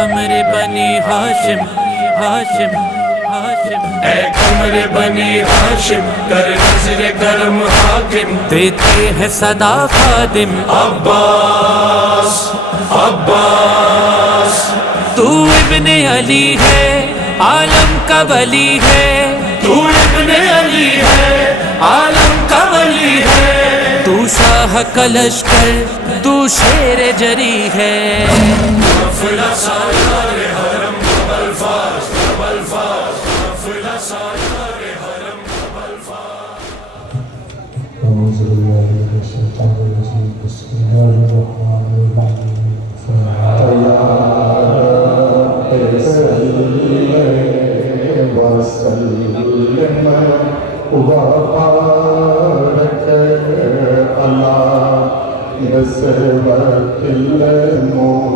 कमर बनी हाशिम हाशिम हाशिम, ऐ कमर बनी हाशिम कर नज़्र करम हाकिम, देते हैं सदा खादिम अब्बास अब्बास। तू इब्ने अली है आलम का वली है, तू इब्ने अली है आलम का वली है, तू शाह का लश्कर तू शेर जरी है। काफिला सालारे हरम बलफास बलफास, काफिला सालारे हरम बलफास। أعوذ بالله من الشيطان الرجيم بسم الله الرحمن الرحيم فيا وسلم وبارك على نسبة المصطفى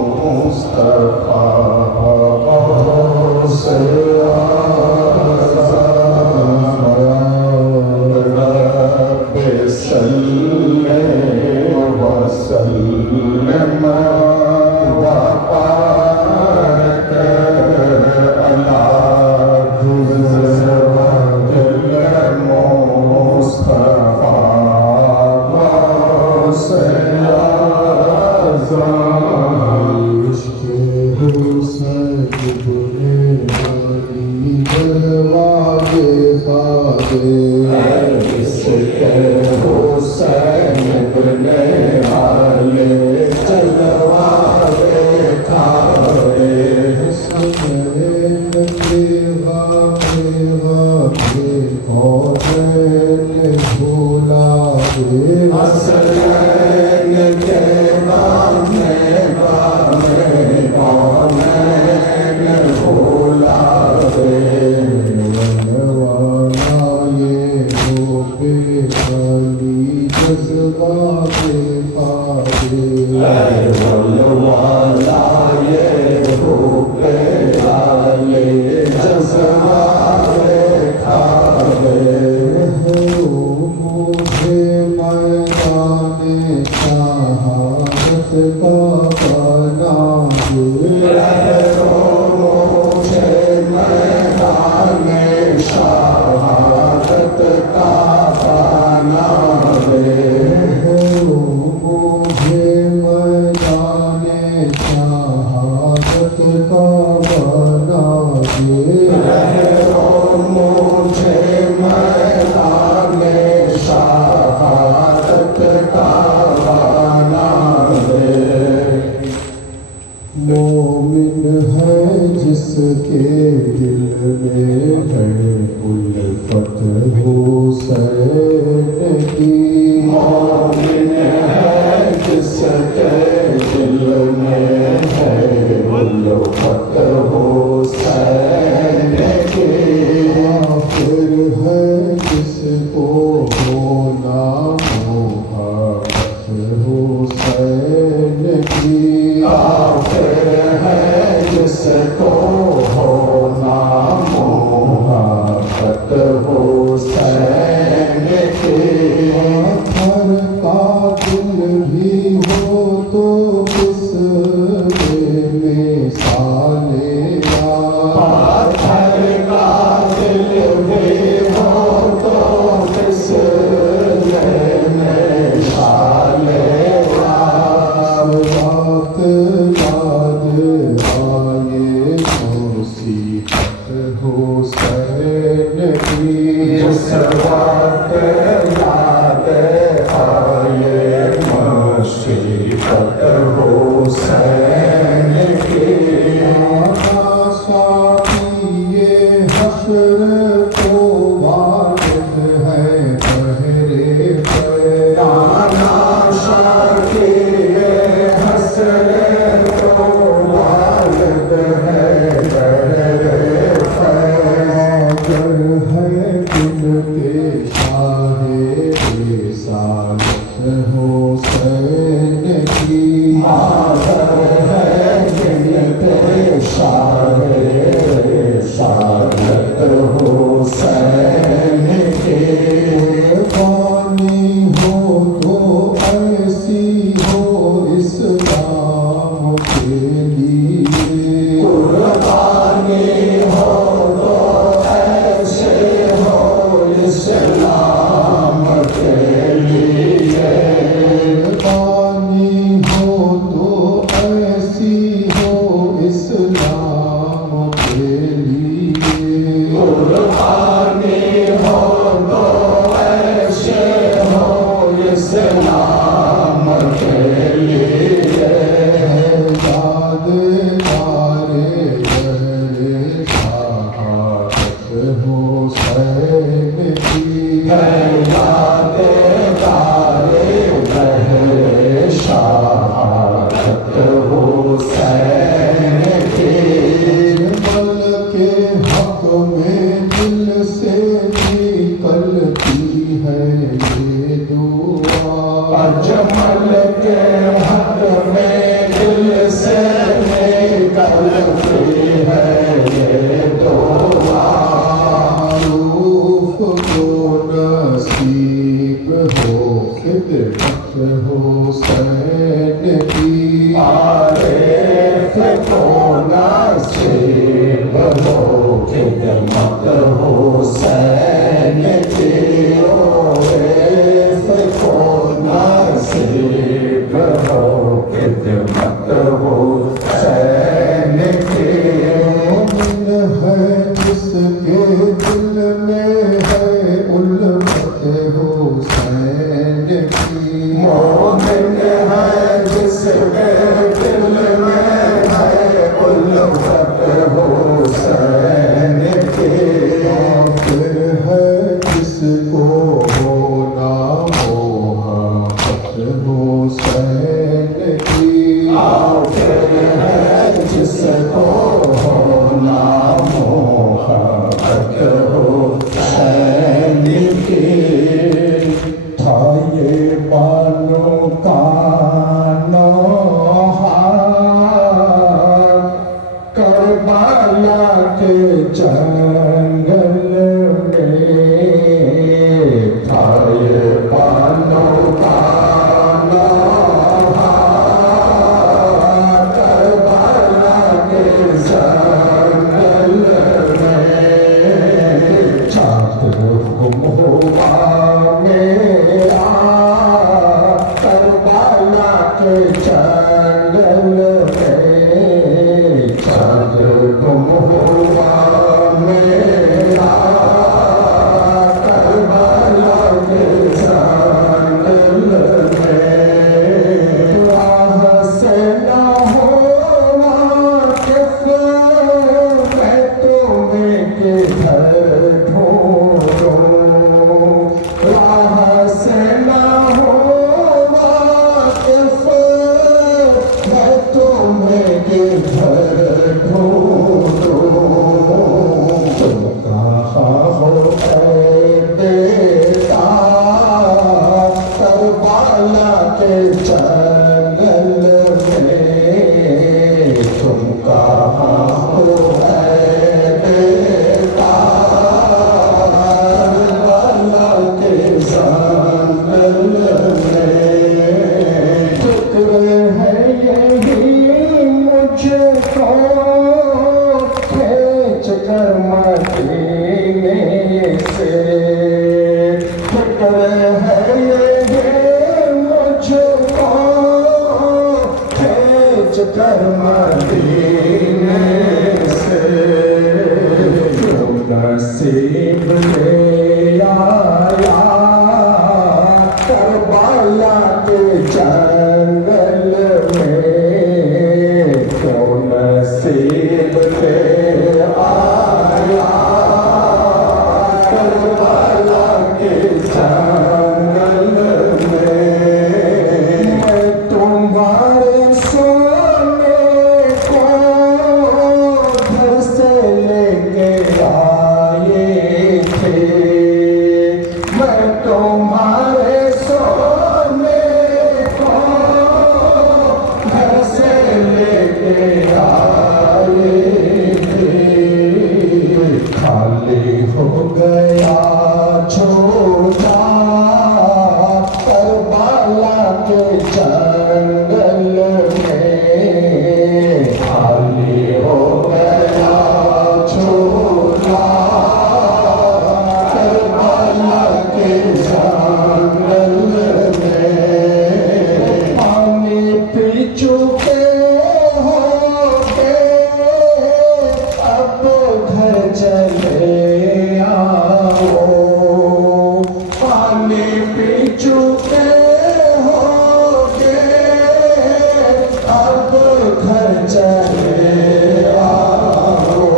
है ये दुआ अजमल के हक में दिल से निकलती है ये दुआ मारूफ को नसीब हो खिदमत हुसैन की आरिफ को नसीब हो खिदमत हुसैन की आरिफ को नसीब हो खिदमत हुसैन की मोमिन है जिसके दिल में है उल्फत हुसैन की मोमिन है जिसके दिल में है उल्फत हुसैन की फिर है जिसको होना मोहब्बत हुसैन की फिर है जिसको होना मोहब्बत हुसैन की था ये बानों का नौहा करबला के जंगल में था ये बानों का नौहा करबला के जंगल में चाँद गुम हुआ मेरा करबला के जंगल में चाँद गुम हुआ मेरा करबला के जंगल में राह से न हो वाकिफ मैं तुम्हें किधर ढूंढूं राह से न हो वाकिफ मैं तुम्हें किधर ढूंढूं तुम कहाँ हो ऐ बेटा करबला के जंगल में तुम कहाँ हो ऐ बेटा करबला के जंगल में फिक्र है यही मुझको खींच कर मदीने से फिक्र है यही मुझको खींच कर मदीने से जो नसीब ले आया करबला के जंगल में तो नसीब ले आया करबला के जंगल में मैं तुम्हारे सोने को घर से लेके आए थे मैं तुम्हारे सोने को घर से लेके आए थे खाली हो गया छोटा करबला के जंगल में खाली हो गया छोटा करबला के जंगल में पानी पी चुके होगे अब घर चले आओ पानी पी चुके होगे अब घर चले आओ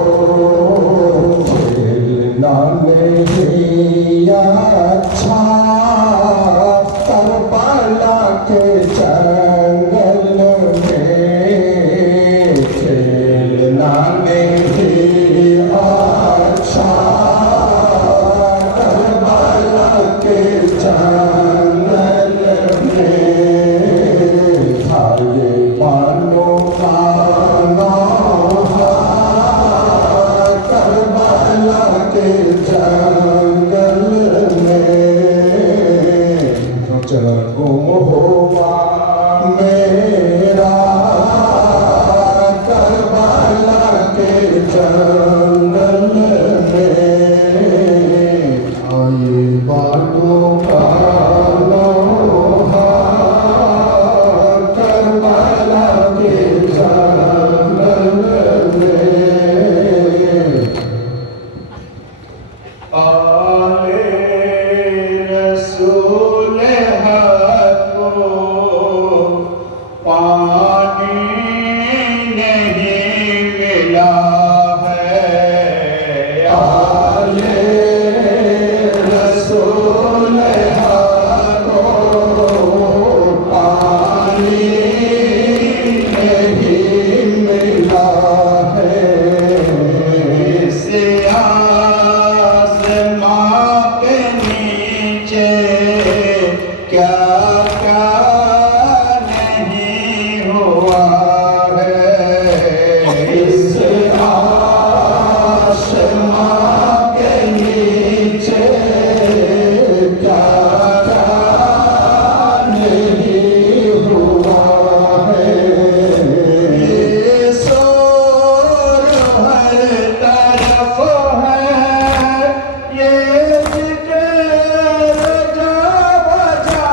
खेलना नहीं अच्छा करबला के जंगल में खेलना नहीं अच्छा करबला के चलूं हुआ मेरा करबला के जंगल में आए बातों का लोहा करबला के जंगल में आले रसूल हक को पानी नहीं मिला है आले रसूल हक को पानी नहीं मिला है इसे क्या क्या नहीं हुआ है इस आसमां के नीचे क्या क्या नहीं हुआ है ये शोर हर तरफ है ये जिक्र जा बजा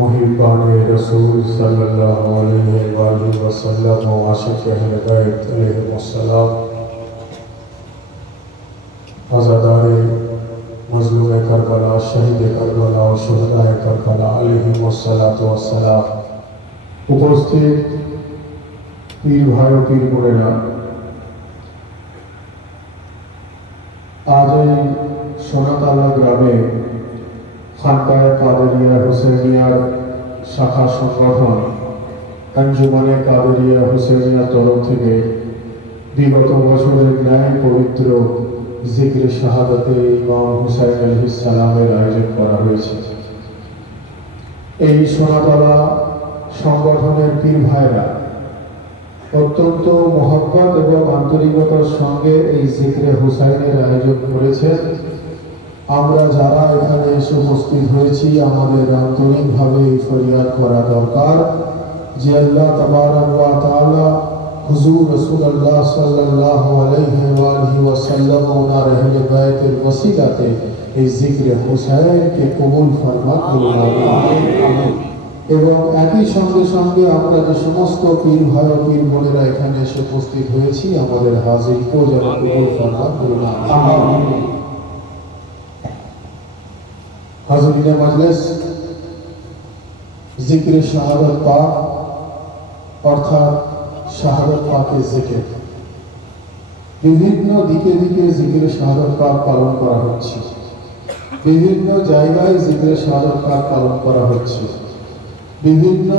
मुहिब्बाने रसूल सल्लल्लाहु अलैहि वसल्लम व आशिक़ अहले बैत अलैहिमुस्सलाम, अज़ादारे मज़लूम करबला, शहीद करबला और शुहदाए करबला अलैहिमुस्सलातु वस्सलाम, उपस्थित पीर भाई और पीर बोनेरा, आज सोनातला ग्रामे खानकाए कादेरिया हुसैनिया शाखा संगठन अंजुमने कादेरिया हुसैनिया तरफ থেকে বিগত বছরের ন্যায় পবিত্র জিকির শাহাদাতে ইমাম হুসাইন আলাইহিস সালামের আয়োজন করা হয়েছে। এই সোনাতলা সংগঠনের পীর ভাইরা অত্যন্ত মহব্বত এবং আন্তরিকতার সঙ্গে এই জিকিরে হুসাইনের আয়োজন করেছেন। আমরা যারা এখানে এসে উপস্থিত হয়েছি আমাদের আন্তরিকভাবে এই ফরিয়াদ করা দরকার যে আল্লাহ তাবারক ওয়া তাআলা হুজুর রাসূলুল্লাহ সাল্লাল্লাহু আলাইহি ওয়া আলিহি ওয়াসাল্লাম ওনার আহলে বাইতের ওসিলাতে এই জিকিরে হুসাইনকে কবুল ফরমান আমিন। এবং একই সঙ্গে সঙ্গে আমরা যে সমস্ত পীর ভাই ও পীর বোনেরা এখানে এসে উপস্থিত হয়েছি আমাদের হাজিরকেও যেন কবুল ফরমান আমিন। হাজরিনে মজলিস, জিকিরে শাহাদাত পাক অর্থাৎ শাহাদাত পাকের জিকির, বিভিন্ন দিকে দিকে জিকিরে শাহাদাত পাক পালন করা হচ্ছে, বিভিন্ন জায়গায় জিকিরে শাহাদাত পাক পালন করা হচ্ছে, বিভিন্ন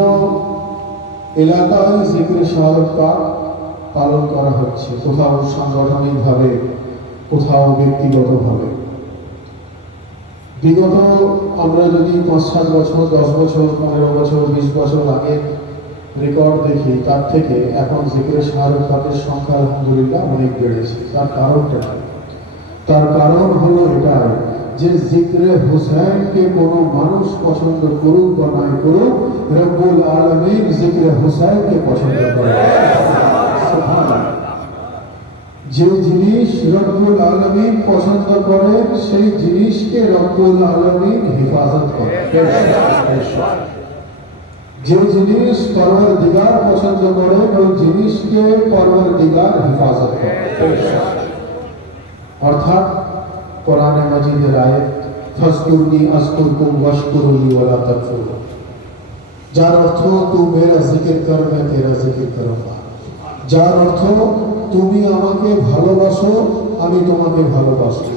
এলাকায় জিকিরে শাহাদাত পাক পালন করা হচ্ছে, কোথাও সাংগঠনিকভাবে কোথাও ব্যক্তিগতভাবে। বিগত আমরা যদি ৫-৭ বছর, ১০ বছর, ১৫ বছর, ২০ বছর আগে রেকর্ড দেখি, তার থেকে এখন জিকিরে শাহাদাত পাকের সংখ্যা আলহামদুলিল্লাহ অনেক বেড়েছে। তার কারণটা কি? তার কারণ হলো এটাই যে জিকিরে হুসাইনকে কোনো মানুষ পছন্দ করুক বা নাই করুক, রব্বুল আলামিন জিকিরে হুসাইনকে পছন্দ করে। যে জিনিস রব্বুল আলামিন পছন্দ করেন সেই জিনিসকে রব্বুল আলামিন হেফাজত করেন। যে জিনিস পরওয়ারদিগার পছন্দ করেন ওই জিনিসকে পরওয়ারদিগার হেফাজত করেন। অর্থাৎ কোরআনে মাজিদের আয়াত ফাজকুরনি আযকুরকুম ওয়াশকুরুনি ওয়ালা তাকফুরুন। যার অর্থ তু মেরা জিকির কর मैं तेरा जिक्र करूंगा। যার অর্থ তুমি আমাকে ভালোবাসো আমি তোমাকে ভালোবাসবো।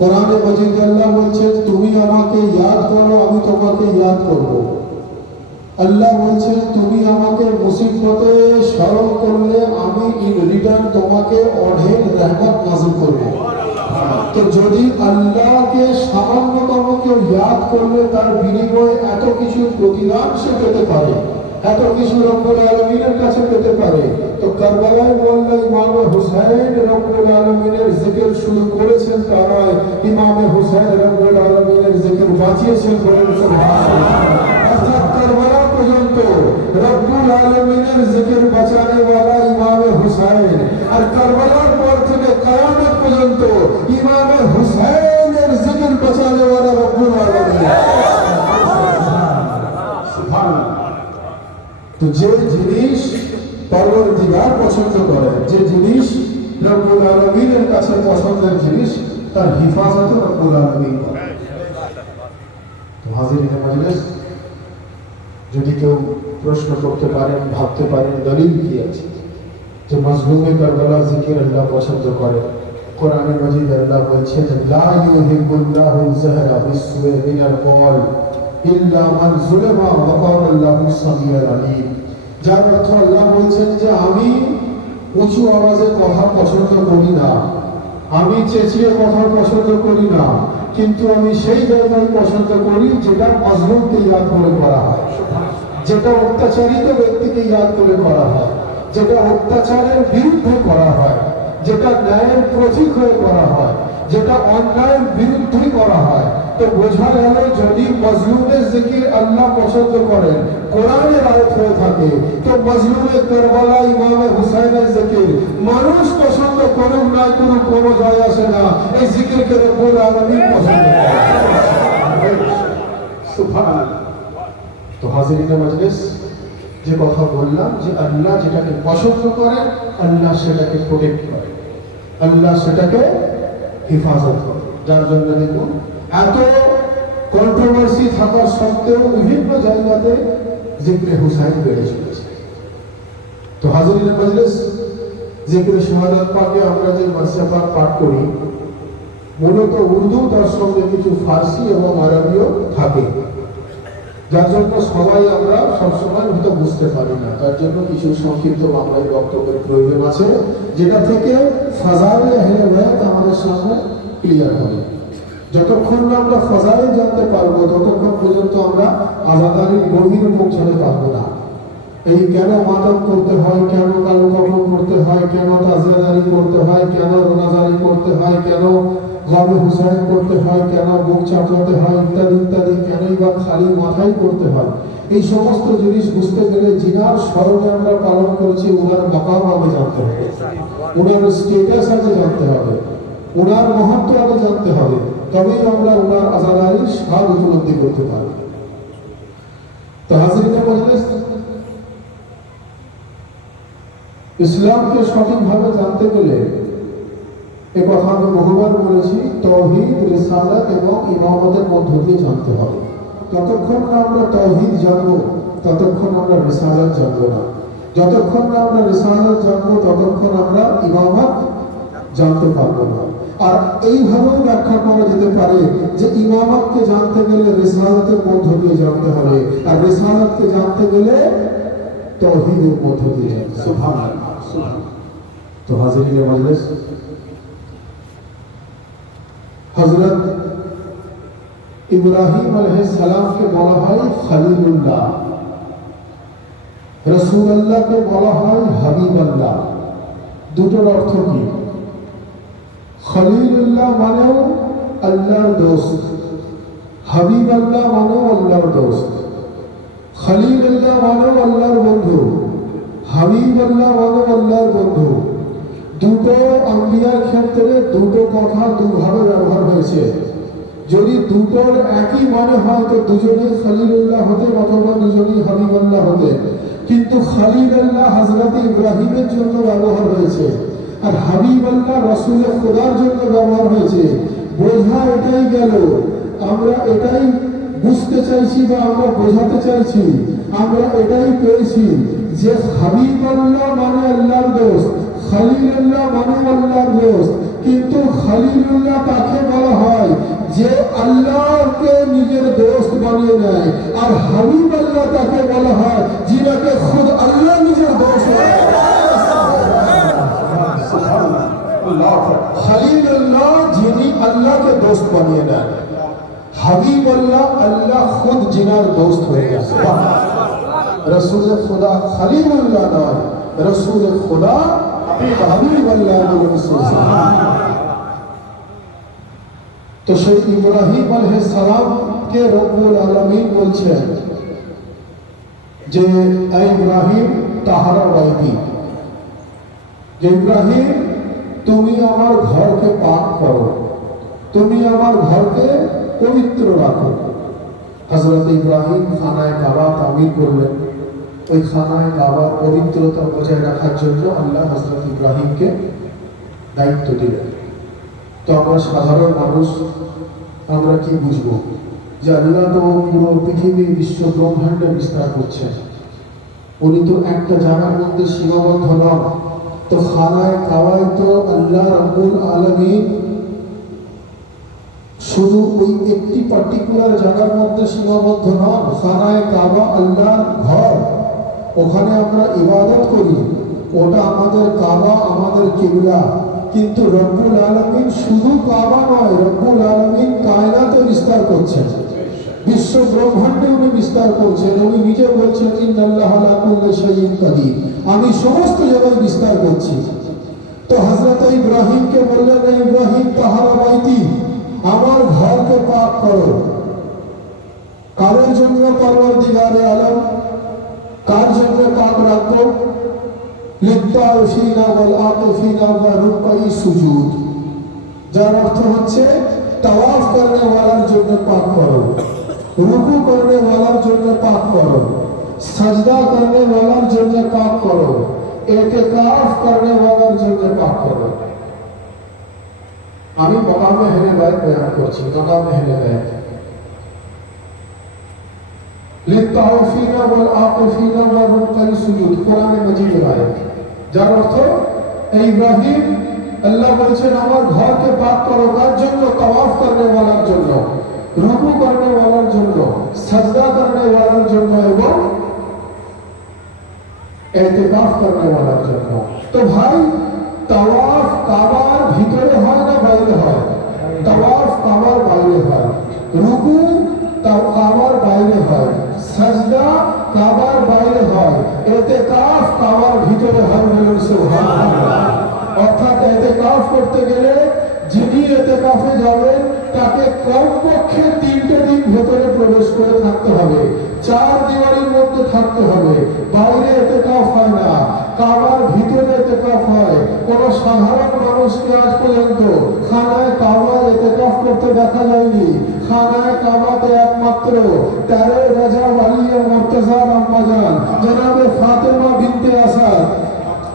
কোরআনে মাজিদে আল্লাহ বলছেন তুমি আমাকে ইয়াদ করো আমি তোমাকে ইয়াদ করব। আল্লাহ বলছেন তুমি আমাকে মুসিবতে স্মরণ করলে আমি ইন রিটার্ন তোমাকে অঢেল রহমত নাযিল করব। তো যদি আল্লাহকে সামান্যতম কেউ ইয়াদ করলে তার বিনিময়ে এত কিছু প্রতিদান সে পেতে পারে, এত কিছু রব্বুল আলামিনের কাছে পেতে পারে। তো কারবালায় মোল্লা ইমামে হুসাইন রব্বুল আলামিনের জিকির শুরু করেছেন তারাই ইমামে হুসাইন রব্বুল আলামিনের জিকির বাঁচিয়েছেন বলেন সুবহানাল্লাহ। অর্থাৎ কারবালা পর্যন্ত রব্বুল আলামিনের জিকির বাঁচানে ওয়ালা ইমামে হুসাইন, আর কারবালার পর থেকে কিয়ামত পর্যন্ত ইমামে হুসাইনের জিকির বাঁচানে ওয়ালা রব্বুল আলামিন। সুবহানাল্লাহ। তো যে জিনিস পরওয়ারদিগার পছন্দ করে, যে জিনিস রব্বুল আলামিনের কাছে পছন্দের জিনিস, তার হিফাজত রব্বুল আলামিন করে। তো হাজিরিনে মজলিস, যদি কেউ প্রশ্ন করতে পারেন, ভাবতে পারেন দলিল কি আছে যে মাজলুমে কারবালা জিকির আল্লাহ পছন্দ করে। কোরআনে মাজিদে আল্লাহ বলছেন লা ইউহিব্বুল্লাহু যাহরা বিসসুই মিনাল কওল ইল্লা মান যুলিমা ওয়া ক্বালা আল্লাহু সামিউল আলীম। যার অর্থ আল্লাহ বলছেন যে আমি উঁচু আওয়াজে কথা পছন্দ করি না, আমি চেঁচিয়ে কথা পছন্দ করি না, কিন্তু আমি সেই জায়গায় পছন্দ করি যেটা মাজলুমকে ইয়াদ করে করা হয়, যেটা অত্যাচারিত ব্যক্তিকে ইয়াদ করে করা হয়, যেটা অত্যাচারের বিরুদ্ধে করা হয়, যেটা ন্যায়ের প্রতীক হয়ে করা হয়, যেটা অন্যায়ের বিরুদ্ধে করা হয়। তো বোঝা গেল যদি মাজলুমের জিকির আল্লাহ পছন্দ করেন, কোরআনের আয়াত হয়ে থাকে, তো মাজলুমে কারবালা ইমামে হুসাইনের জিকির মানুষ পছন্দ করুক না করুক কোনো যায় আসে না, এই জিকিরকে রব্বুল আলামিন পছন্দ করেন। সুবহানাল্লাহ। তো হাজিরিনে মজলিস, যে কথা বললাম যে আল্লাহ যেটাকে পছন্দ করেন আল্লাহ সেটাকে প্রোটেক্ট করে, আল্লাহ সেটাকে হেফাজত করে। যার জন্য দেখুন এত কন্ট্রোভার্সি থাকা সত্ত্বেও বিভিন্ন জায়গাতে জিকরে হুসাইন বেড়ে চলেছে। তো হাজিরিনে মজলিস, জিকরে শাহাদাত পাকে আমরা যে মাসে পাক পাঠ করি মূলত উর্দু, তার সঙ্গে কিছু ফার্সি এবং আরবিও থাকে, যার জন্য সবাই আমরা সবসময় হয়তো বুঝতে পারি না। তার জন্য কিছু সংক্ষিপ্ত বাংলায় বক্তব্যের প্রয়োজন আছে, যেটা থেকে ফাজাইলে আহলে বায়াত আমাদের সামনে ক্লিয়ার হবে। যতক্ষণ না আমরা ফাজাইল জানতে পারবো ততক্ষণ পর্যন্ত আমরা আজাদারির গভীরে পৌঁছাতে পারবো না। এই কেন মাদক করতে হয়, কেন কালো কাপড় করতে হয়, কেন তাজিয়াদারি করতে হয়, কেন রোনাজারি করতে হয়, কেন গমে হুসাইন করতে হয়, কেন বুক চাপড়াতে হয়, ইত্যাদি ইত্যাদি, কেনই বা খালি মাথায় করতে হয়, এই সমস্ত জিনিস বুঝতে গেলে জিনার স্মরণে আমরা পালন করছি ওনার মাকাম আগে জানতে হবে, ওনার স্টেটাস আগে জানতে হবে, ওনার মহত্ব আগে জানতে হবে, তবেই আমরা ওনার আজাদারির স্বাদ উপলব্ধি করতে পারব। তো হাজিরিনে মজলিস, ইসলামকে সঠিকভাবে জানতে গেলে এ কথা আমি বহুবার বলেছি, তাওহীদ, রিসালাত এবং ইমামতের মধ্য দিয়ে জানতে হবে। যতক্ষণ না আমরা তাওহীদ জানবো ততক্ষণ আমরা রিসালাত জানবো না, যতক্ষণ না আমরা রিসালাত জানবো ততক্ষণ আমরা ইমামত জানতে পারবো না। আর এইভাবেও ব্যাখ্যা করা যেতে পারে যে ইমামতকে জানতে গেলে রিসালাতের মধ্য দিয়ে জানতে হবে, আর রিসালাতকে জানতে গেলে তাওহীদের মধ্য দিয়ে। সুবহানাল্লাহ। তো হাজিরিনে মজলিস, হযরত ইব্রাহিম আলাইহিস সালামকে বলা হয় খলিলুল্লাহ, রাসূলুল্লাহকে বলা হয় হাবিবাল্লাহ। দুটোর অর্থ কি? খলিলুল্লাহ মানেও আল্লাহর দোস্ত, হাবিবাল্লাহ মানেও আল্লাহর দোস্ত। খলিলুল্লাহ মানেও আল্লাহর বন্ধু, হাবিবাল্লাহ মানেও আল্লাহর বন্ধু। দুটো আম্বিয়ার ক্ষেত্রে দুটো কথা দুভাবে ব্যবহার হয়েছে। যদি দুটোর একই মানে হয় তো দুজনেই খলিলুল্লাহ হতেন অথবা দুজনেই হাবিবুল্লাহ হতেন, কিন্তু খলিলুল্লাহ হযরত ইব্রাহিমের জন্য ব্যবহার হয়েছে আর হাবিবুল্লাহ রাসূল খোদার জন্য ব্যবহার হয়েছে। বোঝা এটাই গেল, আমরা এটাই বুঝতে চাইছি বা আমরা বোঝাতে চাইছি, আমরা এটাই পেয়েছি যে হাবিবুল্লাহ মানে আল্লাহর দোস্ত, খলিলুল্লাহ মানে আল্লাহর দোস্ত। কিন্তু খলিলুল্লাহ তাকে বলা হয় যে আল্লাহকে নিজের দোস্ত বানিয়ে নেয়, আর হাবিবুল্লাহ তাকে বলা হয় যিনাকে খুদ আল্লাহ নিজের দোস্ত বানিয়ে নেয়। খলিলুল্লাহ যিনি আল্লাহকে দোস্ত বানিয়ে নেন, হাবিবুল্লাহ আল্লাহ খুদ জিনার দোস্ত হয়ে গেছে। রসুল খুদা খলিলুল্লাহ নয়, রসুল খুদা হাবিবুল্লাহ তো সেই ইব্রাহিম আলাইহিস সালাম কে রব্বুল আলামিন বলছেন যে ইব্রাহিম তাহারা বাইতি, যে ইব্রাহিম তুমি আমার ঘরকে পাক করো, তুমি আমার ঘরকে পবিত্র রাখো। হযরত ইব্রাহিম খানায়ে কাবা তামির করলেন। ওই খানায়ে কাবা পবিত্রতা বজায় রাখার জন্য আল্লাহ হযরত ইব্রাহিমকে দায়িত্ব দিলেন। তো আমরা সাধারণ মানুষ, আমরা কি বুঝবো যে আল্লাহ তো পুরো পৃথিবী বিশ্ব ব্রহ্মাণ্ডে বিস্তার করছেন, উনি তো একটা জায়গার মধ্যে সীমাবদ্ধ নন। তো খানায়ে কাবায় তো আল্লাহ রাব্বুল আলামিন শুধু ওই একটি পার্টিকুলার জায়গার মধ্যে সীমাবদ্ধ নন। খানায়ে কাবা আল্লাহর ঘর, ওখানে আমরা ইবাদত করি, ওটা আমাদের কাবা, আমাদের কিবলা। কিন্তু রব্বুল আলামিন শুধু কাবা নয়, রব্বুল আলামিন কায়নাতে বিস্তার করছেন, বিশ্ব ব্রহ্মাণ্ডে উনি বিস্তার করছেন। উনি নিজে বলছেন ইন্নাল্লাহা আলা কুল্লি শাইইন কাদির, আমি সমস্ত জায়গায় বিস্তার করছি। তো হযরত ইব্রাহিমকে বললেন, ইব্রাহিম তাহারা বাইতি, আমার ঘরকে পাক করো। কার জন্য পরওয়ারদিগারে আলম, কার জন্য পাক রাখবো? লিত্তাইফিনা ওয়াল আকিফিনা ওয়া রুকঈ সুজুদ, যার অর্থ হচ্ছে তাওয়াফ করনে ওয়ালার জন্য পাক করো, রুকু করনে ওয়ালার জন্য পাক করো, সাজদা করনে ওয়ালার জন্য পাক করো, ইতিকাফ করনে ওয়ালার জন্য পাক করো। আমি মাকামে আহলে বাইত বয়ান করছি, মাকামে আহলে বাইত লিত্তাইফিনা ওয়াল আকিফিনা ওয়া রুকঈ সুজুদ, কোরআনে মাজিদ আয়াত। যার অর্থ ইব্রাহিম, আল্লাহ বলছেন আমার ঘরকে পাক করো, কার জন্য? তাওয়াফ করনে ওয়ালার জন্য, রুকু করনে ওয়ালার জন্য, সাজদা করনে ওয়ালার জন্য এবং ইতিকাফ করনে ওয়ালার জন্য। তো ভাই, তাওয়াফ কাবার ভিতরে হয় না বাইরে হয়? তাওয়াফ কাবার বাইরে হয়, রুকু কাবার বাইরে হয়, সাজদা কাবার বাইরে হয়, ইতিকাফ কাবার ভিতরে হয়। বলুন সুবহানাল্লাহ। অর্থাৎ ইতিকাফ করতে গেলে যিনি ইতিকাফে যাবেন তাকে কমপক্ষে 3টে দিন ভেতরে প্রবেশ করে থাকতে হবে, 4 দেওয়ালের মধ্যে থাকতে হবে। বাইরে ইতিকাফ হয় না, কাবার ভিতরে ইতিকাফ হয়। কোন সাধারণ মানুষকে আজ পর্যন্ত খানায়ে কাবায় ইতিকাফ করতে দেখা যায়নি। খানায়ে কাবাতে একমাত্র 13 রজব আলিয়ে মুর্তজার আম্মাজান জনাবে ফাতেমা বিনতে আসাদ,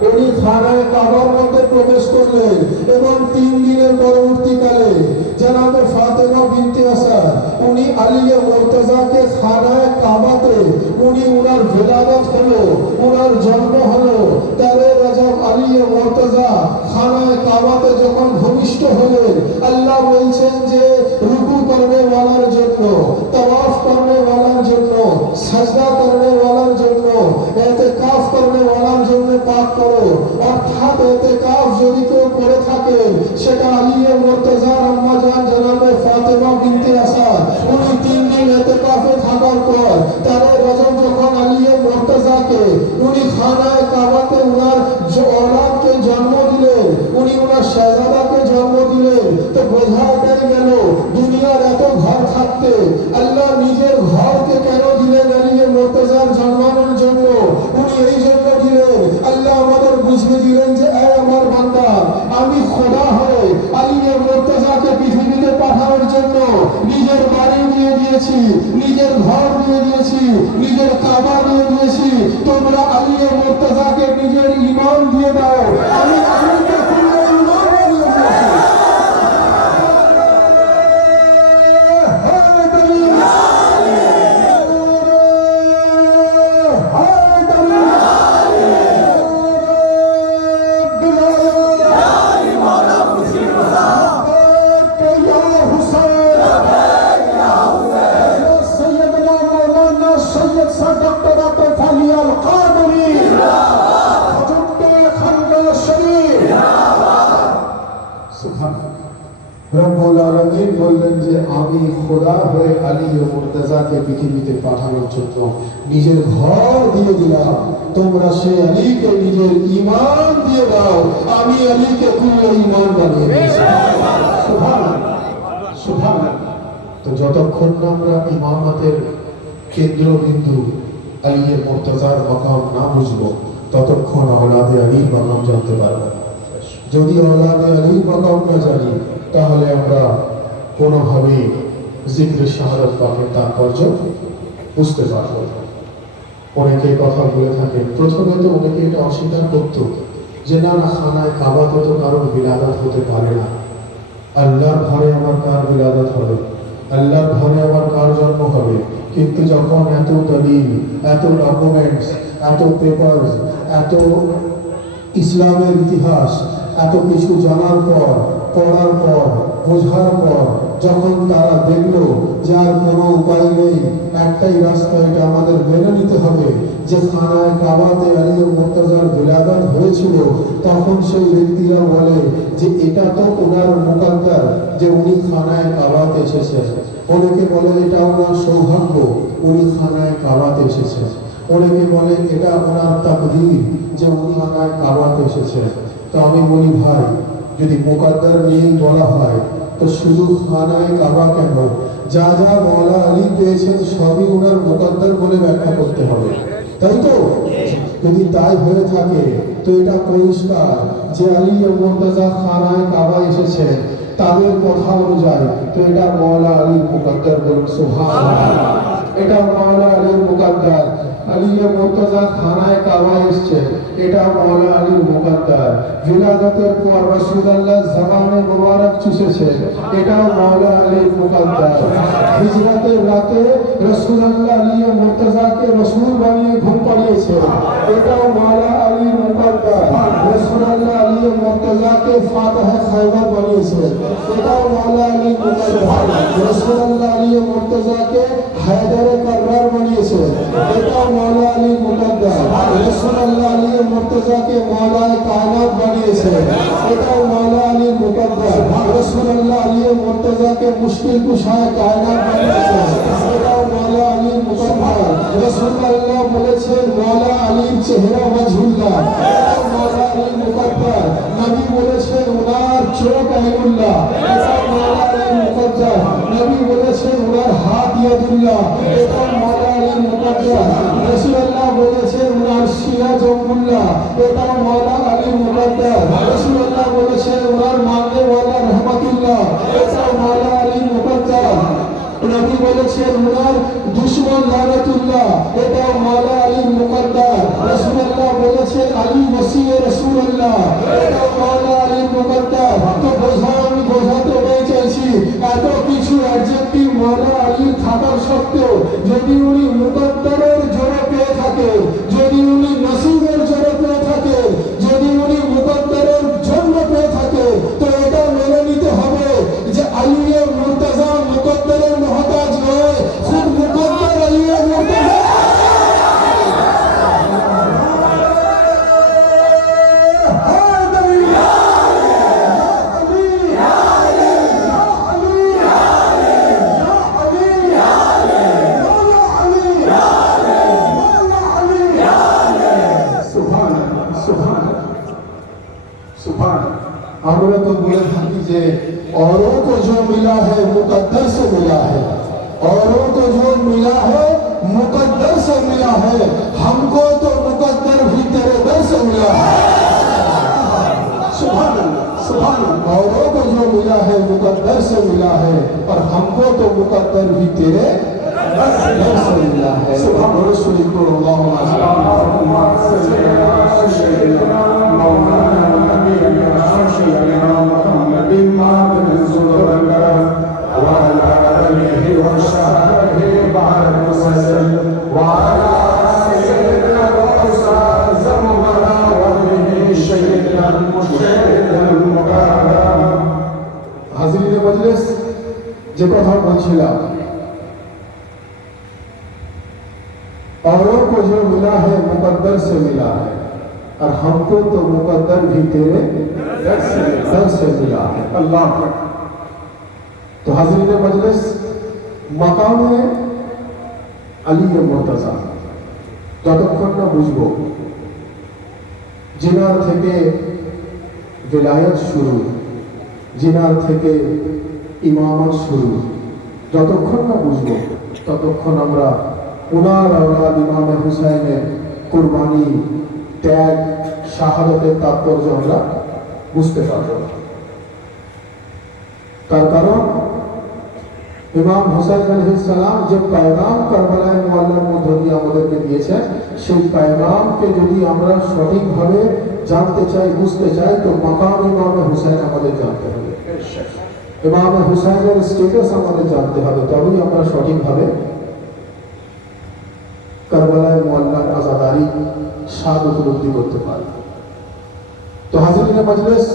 উনি খানায়ে কাবার মধ্যে প্রবেশ করলেন এবং 3 দিনের পরবর্তীকালে জনাবে ফাতেমা বিনতে আসাদ উনি আলিয়ে মুর্তজাকে খানায়ে কাবাতে উনি উনার ভিলাদত হলো, উনার জন্ম হলো। 13 রজব আলিয়ে মুর্তজা খানায়ে কাবাতে যখন ভূমিষ্ঠ হলেন, আল্লাহ বলছেন যে রুকু করনে ওয়ালার জন্য, তাওয়াফ করনে ওয়ালার জন্য, সাজদা করনে ওয়ালার জন্য, ইতিকাফ করনে ওয়ালার জন্য পাক করো। অর্থাৎ ইতিকাফ যদি কেউ করে থাকে সেটা আলিয়ে মুর্তজার আম্মাজান জনাবে ফাতেমা বিনতে আসাদ উনি 3 দিন ইতিকাফে থাকার পর 13 রজব যখন আলিয়ে মুর্তজাকে উনি খানায়ে কাবাতে উনার औलादকে জন্ম দিলেন, উনি উনার শাহজাদাকে জন্ম দিলেন। তো বোঝা এটাই গেল, দুনিয়ার এত ঘর থাকতে আল্লাহ নিজের ঘরকে কেন দিলেন? আলিয়ে মুর্তজার জন্মানোর জন্য। উনি এই জন্য দিলেন, আল্লাহ আমাদের বুঝিয়ে দিলেন যে এই আমার বান্দা, আমি খোদা হয়ে আলিয়ে মুর্তজাকে পৃথিবীতে পাঠানোর জন্য নিজের বাড়ি দিয়ে দিয়েছি, নিজের ঘর দিয়ে দিয়েছি, নিজের কাবা দিয়ে দিয়েছি। তোমরা আলিয়ে মুর্তজাকে নিজের ঈমান দিয়ে দাও। আমি আল্লাহকে খুলে ঈমান দিয়ে দিয়েছি। খোদা হয়ে আলী ও মুর্তজাকে পৃথিবীতে পাঠানোর জন্য নিজের ঘর দিয়ে দিলাম, তোমরা সে আলীকে নিজের ঈমান দিয়ে দাও। আমি আলীকে কুল্লে ঈমান বানিয়ে দিয়েছি। সুবহানাল্লাহ, সুবহানাল্লাহ। তো যতক্ষণ না আমরা ইমামতের কেন্দ্রবিন্দু আলী মুর্তজার মাকাম না বুঝবো, ততক্ষণ আওলাদে আলীর মাকাম জানতে পারবো না। যদি আওলাদে আলীর মাকাম না জানি, তাহলে আমরা কোনোভাবেই জিক্রে শাহাদাত পাকের তাৎপর্য বুঝতে পারবো না। অনেকে কথা বলে থাকে, প্রথমে তো অনেকে এটা অস্বীকার করতো যে না না, খানায় কাবাতে তো কারোর বিলাদত হতে পারে না। আল্লাহর ঘরে আমার কার বিলাদত হবে, আল্লাহর ঘরে আমার কার জন্ম হবে? কিন্তু যখন এত দলিল, এত ডকুমেন্টস, এত পেপারস, এত ইসলামের ইতিহাস, এত কিছু জানার পর, পড়ার পর, বোঝার পর যখন তারা দেখলো যে আর কোনো উপায় নেই, একটাই রাস্তা, এটা আমাদের মেনে নিতে হবে যে খানায় কাবাতে আলী ও মুর্তজার বিলাদত হয়েছিল, তখন সেই ব্যক্তিরা বলে যে এটা তো ওনার মুকদ্দর যে উনি খানায় কাবাতে এসেছেন। অনেকে বলে এটা ওনার সৌভাগ্য, উনি খানায় কাবাতে এসেছেন। অনেকে বলে এটা ওনার তাকদীর যে উনি খানায় কাবাতে এসেছেন। তো আমি বলি ভাই, যদি মুকদ্দর নিয়েই বলা হয় তো শুধু খানায় কাবা কেন? যা যা মওলা আলী পেয়েছেন সবই ওনার মুকদ্দর বলে ব্যাখ্যা করতে হবে, তাই তো? যদি তাই হয়ে থাকে তো এটা পরিষ্কার যে আলী ও মুর্তজা খানায় কাবা এসেছেন তাদের কথা অনুযায়ী, তো এটা মওলা আলীর মুকদ্দর বলুন সুবহানাল্লাহ। এটা মওলা আলীর মুকদ্দর। আলী ও মুর্তজা খানায় কাবা এসেছে, এটা মওলা আলীর মুকদ্দর। বিলাদতের পর রাসূলুল্লাহ জামানে মুবারক চুষেছে, এটাও মওলা আলীর মুকদ্দর। হিজরতের রাতে রাসূলুল্লাহ আলী ও মুর্তজাকে রাসূল বানিয়ে ঘুম পাড়িয়েছে, এটাও মওলা আলীর মুকদ্দর। রাসূলুল্লাহ আলী ও মুর্তজাকে ফাতিহে খায়বার বানিয়েছে, এটাও মওলা আলীর মুকদ্দর। রাসূলুল্লাহ আলী ও মুর্তজাকে হায়দারে কাররার বানিয়েছে, এটাও মওলা আলীর মুকদ্দর। রাসূলুল্লাহ আলী ও মুর্তজাকে মওলায়ে কায়নাত বানিয়েছে, এটাও মওলা আলীর মুকদ্দর। রাসূলুল্লাহ আলী ও মুর্তজাকে মুশকিল কুশায়ে কায়নাত বানিয়েছে, এটাও মওলা আলীর মুকদ্দর। রাসূলুল্লাহ বলেছেন মওলা আলীর চেহারা ওয়াজহুল্লাহ, এটাও মওলা আলীর মুকদ্দর। নবী বলেছেন ওনার চোখ আইনুল্লাহ, এটাও মওলা আলীর মুকদ্দর। নবী বলেছেন ওনার হাত ইয়াদুল্লাহ, এটাও মওলা আলীর মুকদ্দর। রাসূলুল্লাহ বলেছেন ওনার সিনা জমুল্লাহ, এটাও মওলা আলীর মুকদ্দর। রাসূলুল্লাহ বলেছেন ওনার মাননে ওয়ালা রহমাতুল্লাহ, এটাও মওলা আলীর মুকদ্দর। নবী বলেছেন ওনার দুশমন লানাতুল্লাহ, এটাও মওলা আলীর মুকদ্দর। রাসূলুল্লাহ বলেছেন আলী ওসিয়ে রাসূলুল্লাহ, এটাও মওলা আলীর মুকদ্দর। তো আমি বোঝাতে পেরে চাইছি এত কিছু অ্যাডজেক্টিভ মওলা আলীর থাকার সত্ত্বেও যদি উনি মুকদ্দরের জোরে পেয়ে থাকে, যদি উনি নসিবের জোরে পেয়ে থাকে, যদি উনি মুকদ্দরের জন্য পেয়ে থাকে, তো এটা মেনে নিতে হবে যে আলী ও মুর্তজা মুকদ্দরের মুহতাজ নয়, খুব মুকদ্দর আলী ও মুর্তজা। আমরা তো বলে থাকি যে औरों को जो मिला है मुकद्दर से मिला है, औरों को जो मिला है मुकद्दर से मिला है, हमको तो मुकद्दर भी तेरे दर से मिला है। सुभान अल्लाह, सुभान अल्लाह। औरों को जो मिला है मुकद्दर से मिला है, और हमको तो मुकद्दर भी तेरे दर से मिला है। सुभान रसूल अल्लाह हाज़िरीन मजलिस, যে কথা বলছিলাম, औरों को जो मिला है मुकद्दर से मिला है, और हमको तो मुकद्दर भी तेरे दर से मिला है। अल्लाह। तो हाज़िरीन मजलिस, মাকামে আলী মুর্তজা যতক্ষণ না বুঝবো জিনার থেকে বেলায়েত শুরু, জিনার থেকে ইমামত শুরু, যতক্ষণ না বুঝবো ততক্ষণ আমরা ওনার আওলাদ ইমামে হুসাইনের কুরবানি, ত্যাগ, শাহাদাতের তাৎপর্য আমরা বুঝতে পারব না। তার কারণ ইমাম হুসাইন আলাইহিস সালাম যে পয়গাম কারবালায় মুআল্লার মধ্য দিয়ে আমাদেরকে দিয়েছেন, সেই পয়গামকে যদি আমরা সঠিকভাবে জানতে চাই, বুঝতে চাই, তো মাকাম ইমামে হুসাইন আমাদের জানতে হবে। ইমামে হুসাইনের স্ট্যাটাস আমাদের জানতে হবে, তবেই আমরা সঠিকভাবে কারবালায় মুআল্লার আযাদারি স্বাদ উপলব্ধি করতে পারি। তো হাজিরিনে মজলিস,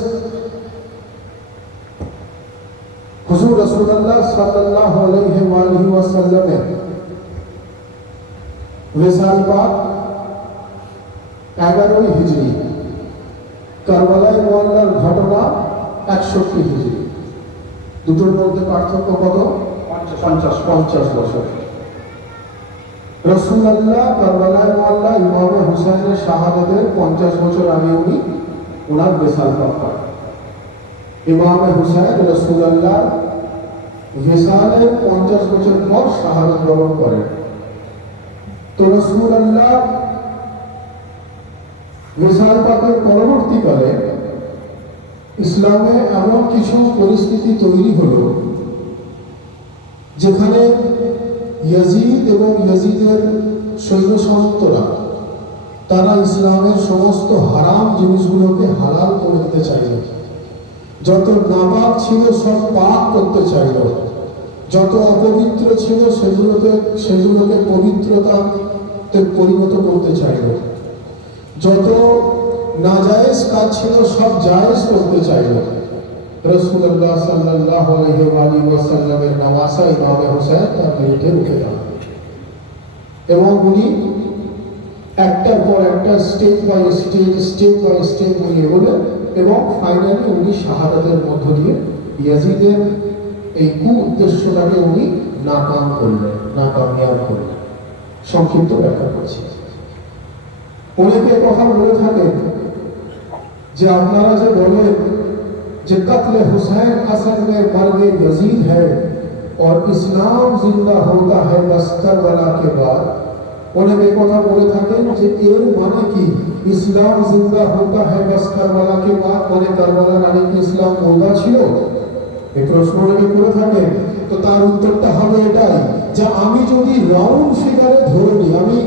হুজুর রাসূলুল্লাহ সাল্লাল্লাহু আলাইহি ওয়া আলিহি ওয়াসাল্লামের ওয়াসাল পাক 11 হিজরি, কারবালায় মুআল্লার ঘটনা 61 হিজরি, দুটোর মধ্যে পার্থক্য কত? 50 বছর। রাসূলুল্লাহ কারবালায় মুআল্লা ইমামে হুসাইনের শাহাদাতের 50 বছর আগে উনি ওনার ওয়াসাল পাক পান। ইমামে হুসাইন রাসূলুল্লাহ ওয়াসালের 50 বছর পর শাহাদাত বরণ করেন। তো রাসূলুল্লাহ ওয়াসাল পাকের পরবর্তীকালে ইসলামে এমন কিছু পরিস্থিতি তৈরি হলো যেখানে ইয়াজিদ এবং ইয়াজিদের সৈন্য সামন্তরা তারা ইসলামের সমস্ত হারাম জিনিসগুলোকে হালাল করে দিতে চাইল, যত নাপাক ছিল সব পাক করতে চাইল, যত অপবিত্র ছিল সেগুলোকে পবিত্রতাতে পরিণত করতে চাইল, যত নাজায়েজ কাজ ছিল সব জায়েজ করতে চাইল। রাসূলুল্লাহ সাল্লাল্লাহু আলাইহি ওয়া সাল্লামের নওয়াসা ইমামে হুসাইন তার বিরুদ্ধে রুখে দাঁড়ান এবং উনি একটার পর একটা স্টেপ বাই স্টেপ উনি এগোলেন এবং ফাইনালি উনি শাহাদাতের মধ্য দিয়ে ইয়াজিদের এই উদ্দেশ্যটাকে উনি নাকামিয়াব করলেন। সংক্ষিপ্ত ব্যাখ্যা করছি। অনেকে কথা বলে থাকেন যে আপনারা যে বলেন যে कत्ल हुसैन असल में मर्ग यजीद है और इस्लाम जिंदा होता है बस करबला के बाद। অনেকে কথা বলে থাকেন যে এর মানে কি ইসলাম জিন্দা होता है बस करबला के बाद, মানে কারবালার আগে কি ইসলাম মুর্দা ছিল? এই প্রশ্ন অনেকে করে থাকেন। তো তার উত্তরটা হবে এটাই যে আমি যদি রাউন্ড ফিগারে ধরে নিই, আমি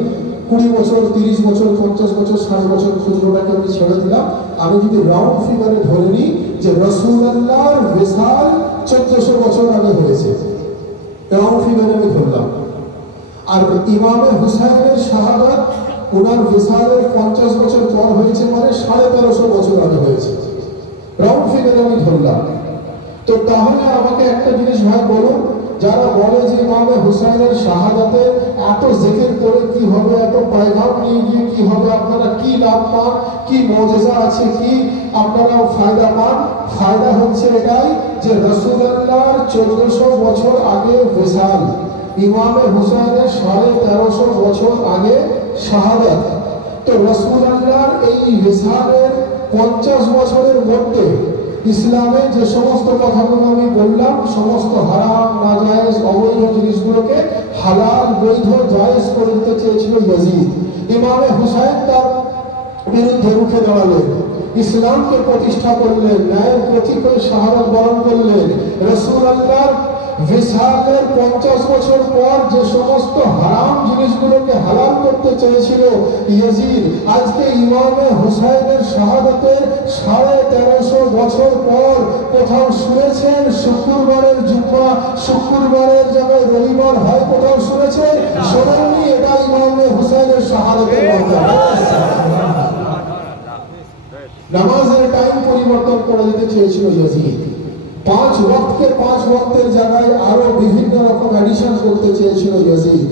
20 বছর, 30 বছর, 50 বছর, 60 বছর খুচরোটাকে আমি ছেড়ে দিলাম, আমি যদি রাউন্ড ফিগারে ধরে নিই যে রাসূলুল্লাহর ওয়াসাল 1400 বছর আগে হয়েছে, রাউন্ড ফিগারে আমি ধরলাম, আর ইমামে হুসাইনের শাহাদাত ওনার ওয়াসালের 50 বছর পর হয়েছে, মানে 1350 বছর আগে হয়েছে, রাউন্ড ফিগারে আমি ধরলাম। তো তাহলে আমাকে একটা জিনিস ভাই বলুন, যারা বলে যে ইমামে হুসাইনের শাহাদাতে এত জিকির করে কি হবে, এত পয়গাম নিয়ে গিয়ে কি হবে, আপনারা কি লাভ পান, কি মুজিজা আছে, কি আপনারা ফায়দা পান? ফায়দা হচ্ছে এটাই যে রাসূলুল্লাহর 1400 বছর আগে ওয়াসাল, ইমামে হুসাইনের 1350 বছর আগে শাহাদাত। তো রাসূলুল্লাহর এই ওয়াসালের 50 বছরের মধ্যে ইসলামে যে সমস্ত কথাগুলো আমি বললাম, সমস্ত হারাম, নাজায়েজ, অবৈধ জিনিসগুলোকে হালাল, বৈধ, জায়েজ করে দিতে চেয়েছিল ইয়াজিদ। ইমামে হুসাইন তার বিরুদ্ধে রুখে দাঁড়ালেন, ইসলামকে প্রতিষ্ঠা করলেন, ন্যায়ের প্রতীক হয়ে শাহাদাত বরণ করলেন। রাসূলুল্লাহর ওয়াসালের 50 বছর পর যে সমস্ত হারাম জিনিসগুলোকে হালাল করতে চেয়েছিল ইয়াজিদ, আজকে ইমামে হুসাইনের শাহাদাতের 1350 বছর পর কোথাও শুনেছেন শুক্রবারের জুম্মা শুক্রবারের জায়গায় রবিবার হয়? কোথাও শুনেছেন? শোনেননি? এটা ইমামে হুসাইনের শাহাদাতের মর্যাদা। নামাজের টাইম পরিবর্তন করে দিতে চেয়েছিল ইয়াজিদ, 5 ওয়াক্তকে 5 ওয়াক্তের জায়গায় আরো বিভিন্ন রকম এডিশন করতে চেয়েছিল ইয়াজিদ।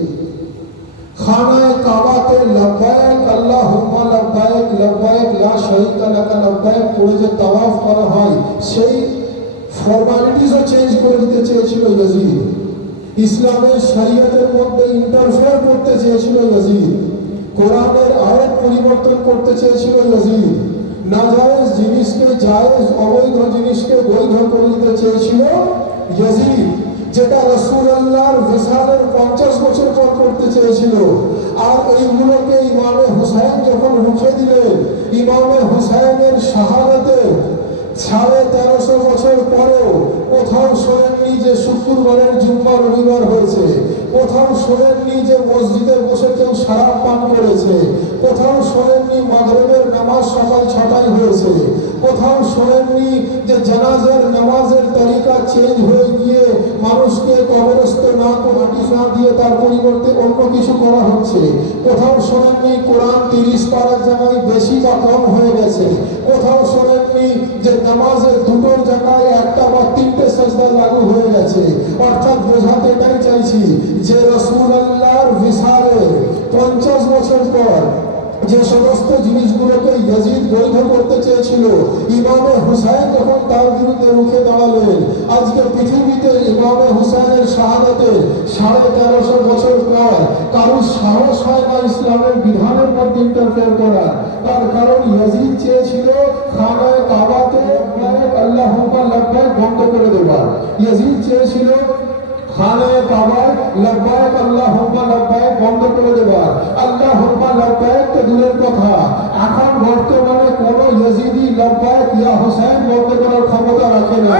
খানায়ে কাবাতে লব্বাইক আল্লাহুম্মা লব্বাইক লব্বাইক লা শারীকা লাকা লব্বাইক পড়ে যে তাওয়াফ করা হয়, সেই ফর্মালিটিসও চেঞ্জ করে দিতে চেয়েছিল ইয়াজিদ। ইসলামের শরীয়তের মধ্যে ইন্টারফেয়ার করতে চেয়েছিল ইয়াজিদ, কোরআনের আয়াত পরিবর্তন করতে চেয়েছিল ইয়াজিদ, নাজায়েজ জিনিসকে জায়েজ, অবৈধ জিনিসকে বৈধ করে দিতে চেয়েছিল ইয়াজিদ, যেটা রাসূলুল্লাহর ভিসালের 50 বছর পর করতে চেয়েছিল। আর এইগুলোকে ইমামে হুসাইন যখন রুখে দিলেন, ইমামে হুসাইনের শাহাদাতের 1350 বছর পরেও কোথাও শোনেননি যে শুক্রবারের জুম্মা রবিবার হয়েছে, কোথাও শোনেননি যে মসজিদে বসে কেউ শরাব পান করেছে, কোথাও শোনেননি মাগরিবের নামাজ সকাল 6টায় হয়েছে, কোথাও শোনেননি যে জানাজার নামাজের তারিকা চেঞ্জ হয়ে গিয়ে মানুষকে কবরস্থ না করে টিফা দিয়ে তার পরিবর্তে অন্য কিছু করা হচ্ছে, কোথাও শোনেননি কোরআন 30 পারার জায়গায় বেশি বা কম হয়ে গেছে, কোথাও শোনেননি যে নামাজের দুটোর জায়গায় একটা বা 3টে সাজদা লাগু হয়ে গেছে। অর্থাৎ বোঝাতে এটাই চাইছি যে রাসূলুল্লাহর ভিসালের 50 বছর পর যে সমস্ত জিনিসগুলোকে ইয়াজিদ বৈধ করতে চেয়েছিল, ইমামে হুসাইন যখন তার বিরুদ্ধে রুখে দাঁড়ালেন, আজকে পৃথিবীতে ইমামে হুসাইনের শাহাদাতের 1350 বছর পর কারোর সাহস হয় না ইসলামের বিধানের মধ্যে ইন্টারফেয়ার করা। তার কারণ ইয়াজিদ চেয়েছিল খানায়ে কাবাতে আল্লাহুম্মা লাব্বাইক বন্ধ করে দেওয়া। ইয়াজিদ চেয়েছিল খানায়ে কাবায় লাব্বাইক আল্লাহুম্মা লাব্বাইক বন্ধ করে দেওয়া। আল্লাহুম্মা লাব্বাইক তো দূরের কথা, এখন বর্তমানে কোন ইয়াজিদি লাব্বাইক ইয়া হুসাইন বন্ধ করার ক্ষমতা রাখে না।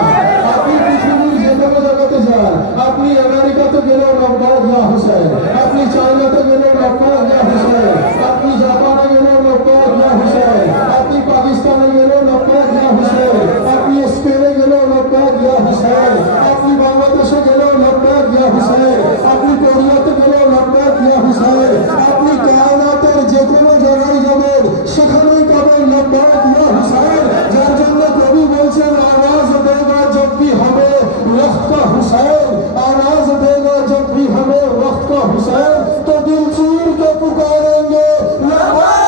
আপনি পৃথিবীর যে কোনো জায়গাতে যান, আপনি আমেরিকাতে গেলেও লাব্বাইক ইয়া হুসাইন, আপনি চায়নাতে গেলেও লাব্বাইক ইয়া হুসাইন, আপনি জাপানে গেলেও লাব্বাইক ইয়া হুসাইন, আপনি পাকিস্তানে গেলেও লাব্বাইক ইয়া হুসাইন, আপনি স্পেনে গেলেও লাব্বাইক ইয়া হুসাইন, আপনি বাংলাদেশে গেলেও লাব্বাইক ইয়া হুসাইন, আপনি কোরিয়াতে গেলেও লাব্বাইক ইয়া হুসাইন, আপনি কায়নাতের যে কোনো জায়গায় যাবেন সেখানেই পাবেন লাব্বাইক ইয়া হুসাইন। যার জন্য কবি বলছেন আওয়াজ দেगा जब भी हमें वक्त का हुसैन, आवाज देगा जब भी हमें वक्त का हुसैन, तो दिल चीर के पुकारेंगे लाब्बाइक।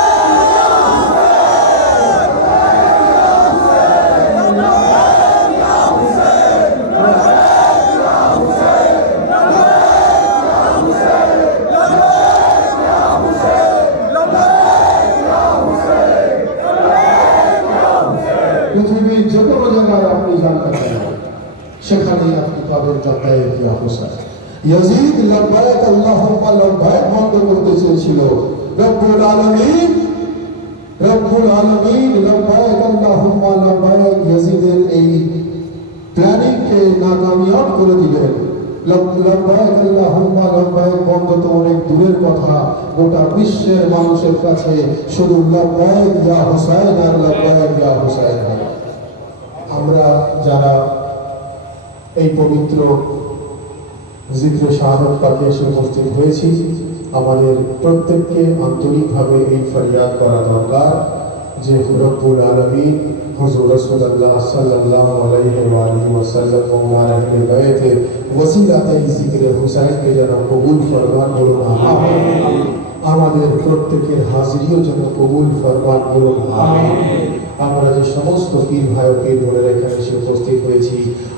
পৃথিবীর যে কোনো জায়গায় আপনি জানতে পারেন সেখানেই আপনি পাবেন লাব্বাইক ইয়া হুসাইন। ইয়াজিদ লাব্বাইক আল্লাহুম্মা লাব্বাইক বন্ধ করতে চেয়েছিল। রব্বুল আলামিন লাব্বাইক আল্লাহুম্মা লাব্বাইক ইয়াজিদের এই প্ল্যানিংকে নাকামিয়াব করে দিলেন। লাব্বাইক আল্লাহুম্মা লাব্বাইক বন্ধ তো অনেক দূরের কথা, গোটা বিশ্বের মানুষের কাছে শুধু লাব্বাইক ইয়া হুসাইন আর লাব্বাইক ইয়া হুসাইন। আমরা যারা এই পবিত্র জিক্রে শাহাদাত পাকে এসে উপস্থিত হয়েছি, আমাদের প্রত্যেককে আন্তরিকভাবে এই ফরিয়াদ করা দরকার যে রব্বুল আলামিন হুজুর রাসূলুল্লাহ সাল্লাল্লাহু আলাইহি ওয়া আলিহি ওয়াসাল্লাম ওনার আহলে বাইতের ওসিলাতে জিক্রে হুসাইনকে যেন কবুল ফরমান বলুন আমিন। আমাদের প্রত্যেকের হাজিরিও যেন কবুল ফরমান বলুন আমিন। আমরা যে সমস্ত পীর ভাই ও পীর বোনেরা এখানে এসে উপস্থিত হয়েছি,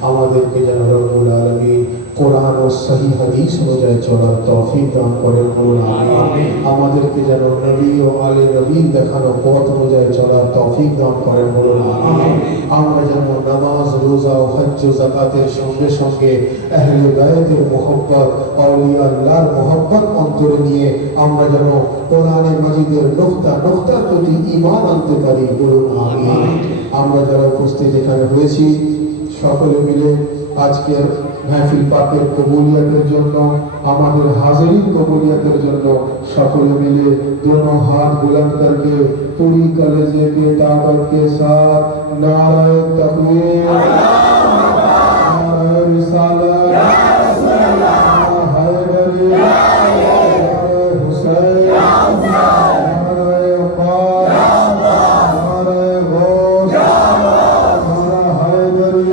আমাদেরকে যেন রব্বুল আলামিন কোরআন ও সহিহ হাদিস অনুযায়ী চলার তৌফিক দান করেন বলুন আমিন। আমাদেরকে যেন নবী ও আলে নবী দেখানো পথ অনুযায়ী চলার তৌফিক দান করেন বলুন আমিন। আমরা যেন নামাজ, রোজা ও হজ্জ ও যাকাতের সঙ্গে সঙ্গে আহলে বাইতের মুহাব্বত, আউলিয়া আল্লাহর মুহাব্বত অন্তরে নিয়ে আমরা যেন কোরআনে মাজিদের নুকতার প্রতি ঈমান আনতে পারি বলুন আমিন। আমরা যারা উপস্থিত এখানে হয়েছি সকলে মিলে আজকের महफिल पाकेर कबूलियतेर जन्य, आमादेर हाजिरी कबूलियतेर जन्य सकले मिले दोनों हाथ बुलंद करके पूरी कलेजे के ताकत के साथ नारे तकबीर, नारे रिसालत, नारे हैदरी, नारे हुसैन, नारे अब्बास, नारे गौस, नारे हैदरी,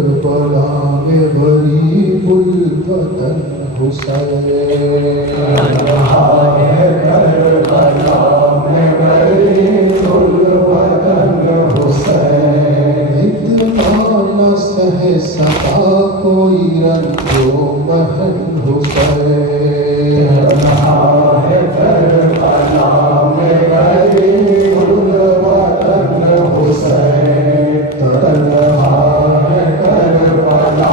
करबला में गरीबुल वतन हुसैन करबला में गरीबुल वतन हुसैन इतना न सह सका कोई रंजो महन हुसैन करबला में गरीबुल वतन हुसैन तन्हा है करबला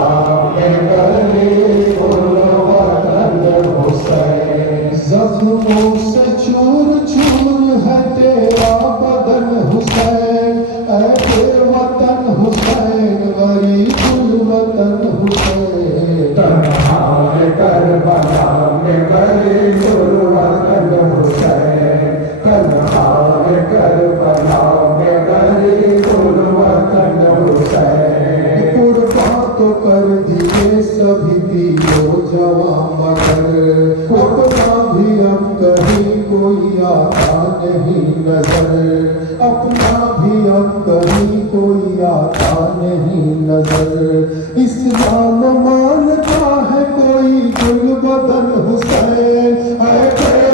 में गरीबुल वतन हुसैन जख्मों से चूर चूर है तेरा बदन हुसैन ऐ वतन हुसैन गरीबुल वतन हुसैन तन्हा है करबला में गरीबुल वतन हुसैन तन्हा है करबला में गरीबुल वतन हुसैन कुर्बान तो कर दिए सभी तीनों जवान मगर अपना भी अब कहीं कोई आता नहीं नजर अपना भी अब कहीं कोई आता नहीं नजर इस्लाम मानता है कोई गुलबदन हुसैन है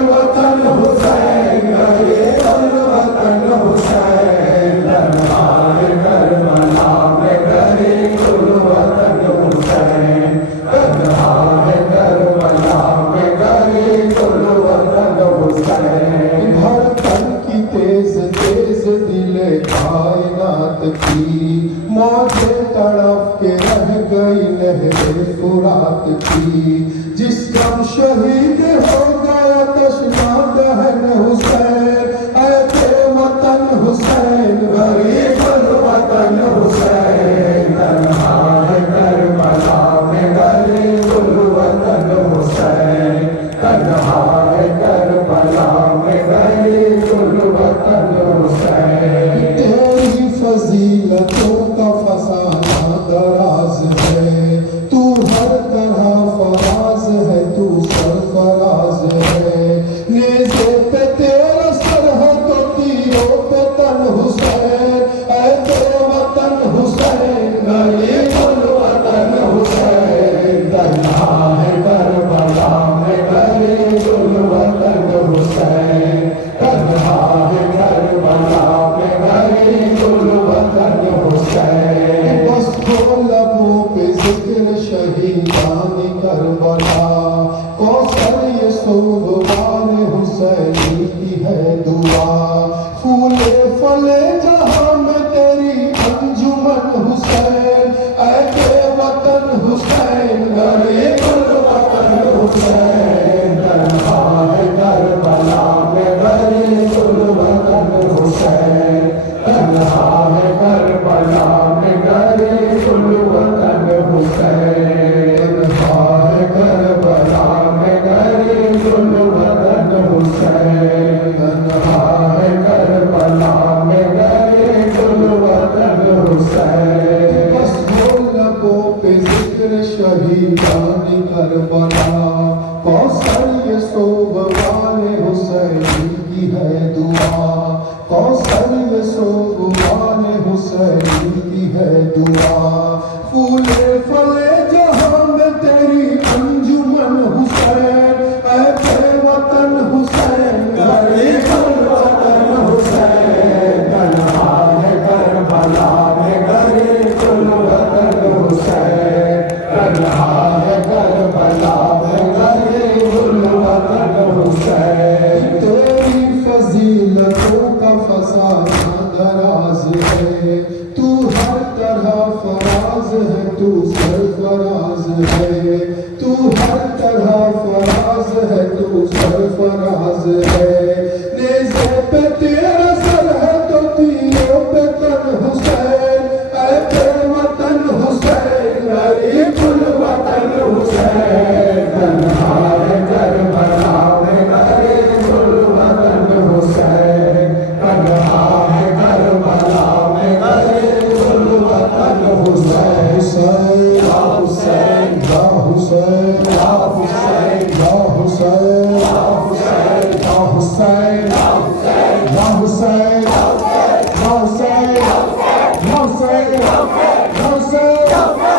वतन हुसैन है वतन हुसैन तन्हा है करबला में गरीबुल वतन हुसैन तन्हा है करबला में गरीबुल वतन हुसैन धड़कन की तेज तेज दिल कायनात की मौजे तड़प के रह गई लहरे फुरात की जिस दम शहीद हो गया तशना दहन हुसैन ऐ वतन हुसैन गरीबुल वतन हुसैन तन्हा है करबला में गरीबुल वतन हुसैन तन्हा है करबला में गरीबुल वतन हुसैन तेरी फजीलतों का फसाना दराज है तू हर तरह फराज है तू सरफराज है नेज़े पे तेरा सर है तो तीरों पे तन हुसैन ऐ वतन हुसैन गरीबुल वतन हुसैन तन्हा है करबला में गरीबुल वतन हुसैन तन्हा है करबला में गरीबुल वतन हुसैन बस दो लबों पे जिक्र शहीदान करबला कौसर ये सोबवान हुसैन की है दुआ फूले फले जहां में तेरी अंजुमन हुसैन ऐ वतन हुसैन गरीबुल वतन हुसैन तन्हा है करबला में गरीबुल वतन हुसैन तन्हा है करबला में गरीबुल वतन हुसैन तन्हा है करबला में गरीबुल वतन हुसैन तन्हा है करबला में गरीबुल वतन हुसैन बस दो लबों पे जिक्र शहीदान करबला कौसर ये सोबवान हुसैन की है दुआ कौसर ये सोबवान हुसैन की है दुआ फूले फले जहां में तेरी अंजुमन हुसैन ऐ वतन हुसैन गरीबुल वतन हुसैन तन्हा है करबला में गरीबुल वतन हुसैन तन्हा है करबला में गरीबुल वतन हुसैन तेरी फजीलतों का फसाना दराज है तू हर तरह फराज है तू सरफराज है तू हर तरह फराज है तू सरफराज है नेज़े पे तेरा सर है तो तीरों पे तन हुसैन ऐ वतन हुसैन गरीबुल वतन हुसैन तन्हा है करबला में गरीबुल वतन हुसैन तन्हा है करबला में गरीबुल वतन हुसैन हुसैन या हुसैन या हुसैन या हुसैन या हुसैन या हुसैन या हुसैन या हुसैन या हुसैन या हुसैन या हुसैन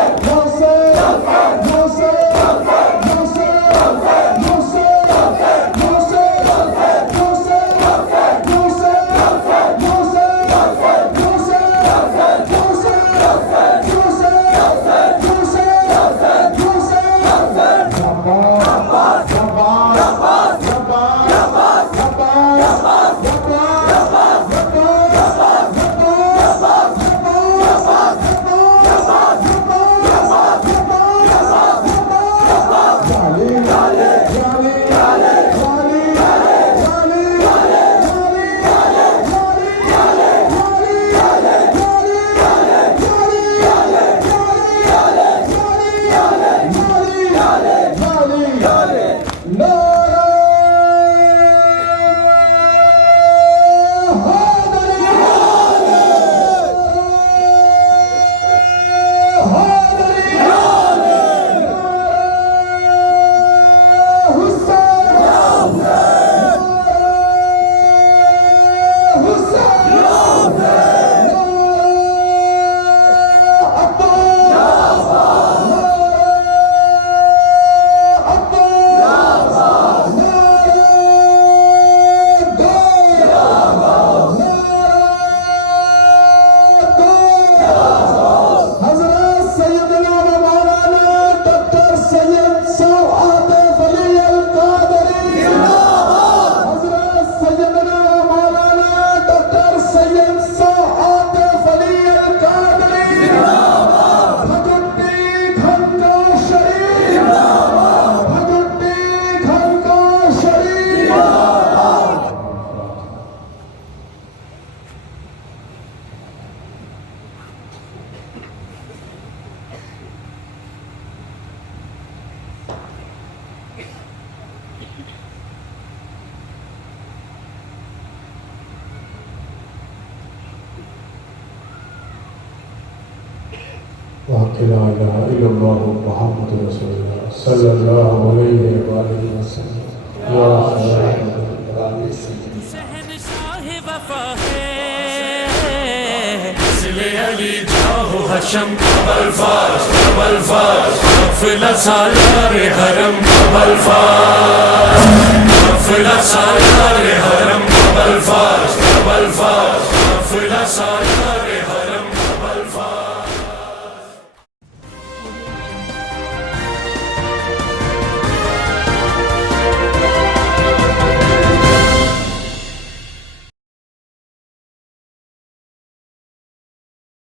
बिहक़्क़ि ला इलाहा इल्लल्लाह मुहम्मदुर रसूलुल्लाह सल्लल्लाहु अलैहि वसल्लम या शहंशाह वफा है इसलिए अली जाहो हशम कबल फाश काफिला सालारे हरम कबल फाश काफिला सालारे